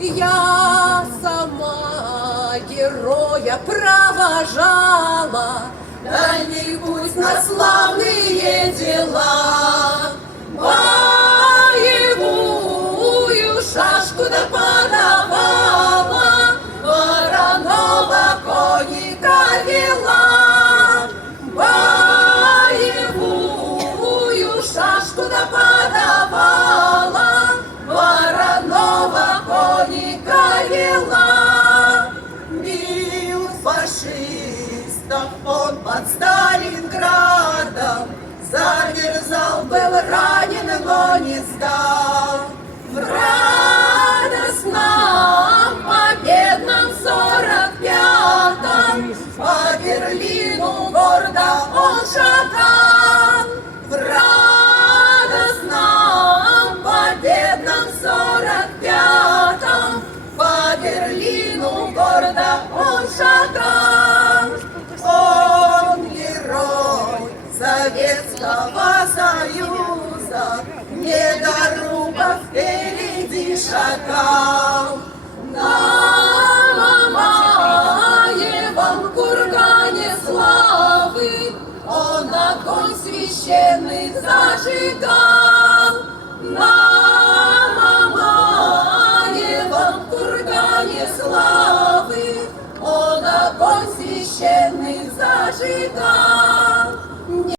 Я сама героя провожала, дальний путь на славные дела. Боевую шашку да подавала, вороного конника вела. Боевую шашку да подавала, вороного конника вела. Бил фашистов он под Сталинградом, замерзал, был ранен, но не сдал. В радостном победном 45-м по Берлину гордо он шагал. В радостном победном 45-м по Берлину гордо он шагал. Он герой Советского Союза, недорубов впереди шагал. На Мамаевом кургане славы он огонь священный зажигал.